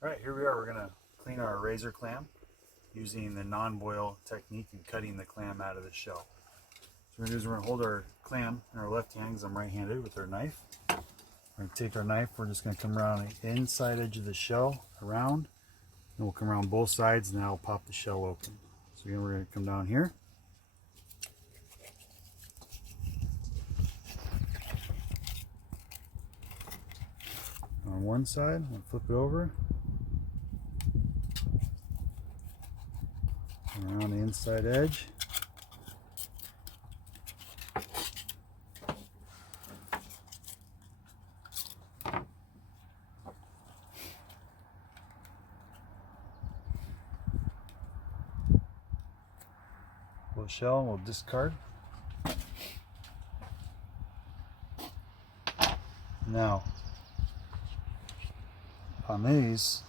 Alright, here we are. We're going to clean our razor clam using the non-boil technique and cutting the clam out of the shell. So what we're going to do is we're going to hold our clam in our left hand because I'm right-handed with our knife. We're going to take our knife, we're just going to come around the inside edge of the shell, around, and we'll come around both sides and that'll pop the shell open. So again, we're going to come down here. On one side, we'll flip it over. Around the inside edge. Pull the shell and we'll discard. Now, on these,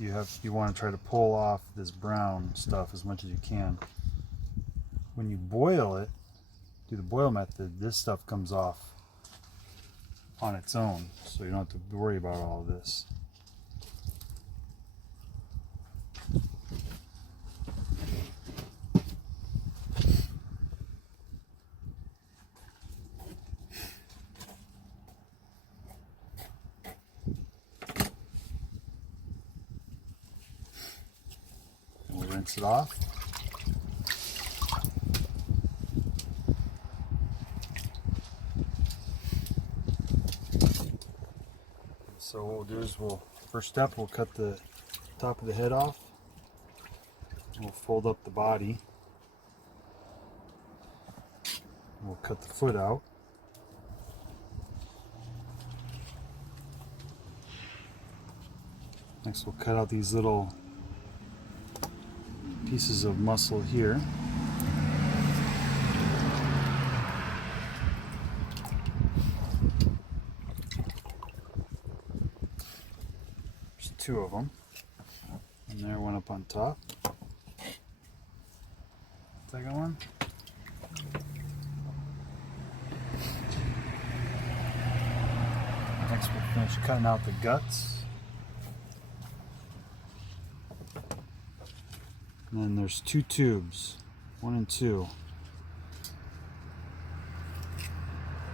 you want to try to pull off this brown stuff as much as you can. When you boil it, do the boil method, this stuff comes off on its own, so you don't have to worry about all of this. We'll rinse it off. So what we'll do is first step, we'll cut the top of the head off. We'll fold up the body. We'll cut the foot out. Next we'll cut out these little pieces of muscle here. There's two of them. And there, one up on top. Second one. Next we'll finish cutting out the guts. And then there's two tubes, 1 and 2.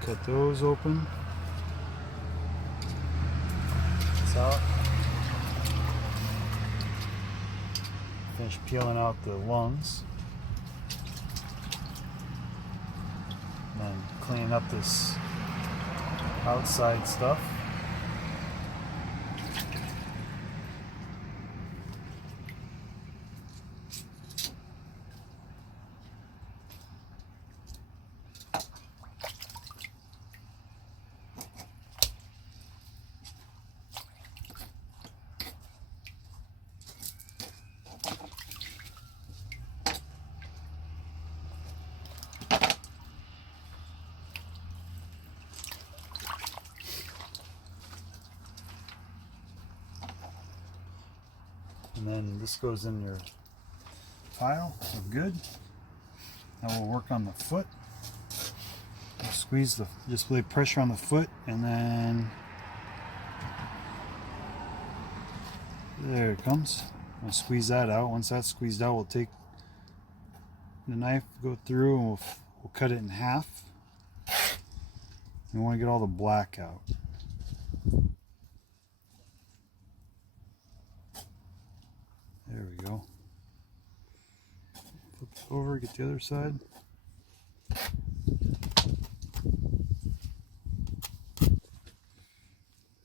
Cut those open. This out. Finish peeling out the lungs. And then cleaning up this outside stuff. And then this goes in your pile of good. Now we'll work on the foot. We'll squeeze just lay pressure on the foot, and then there it comes. We'll squeeze that out. Once that's squeezed out, we'll take the knife, go through, and we'll cut it in half. We want to get all the black out. There we go. Flip it over, get the other side.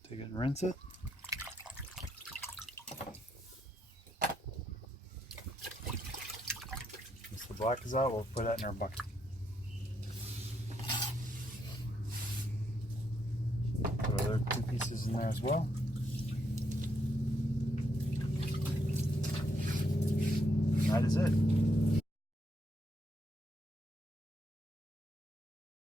Take it and rinse it. Once the black is out, we'll put that in our bucket. So there are 2 pieces in there as well. That is it.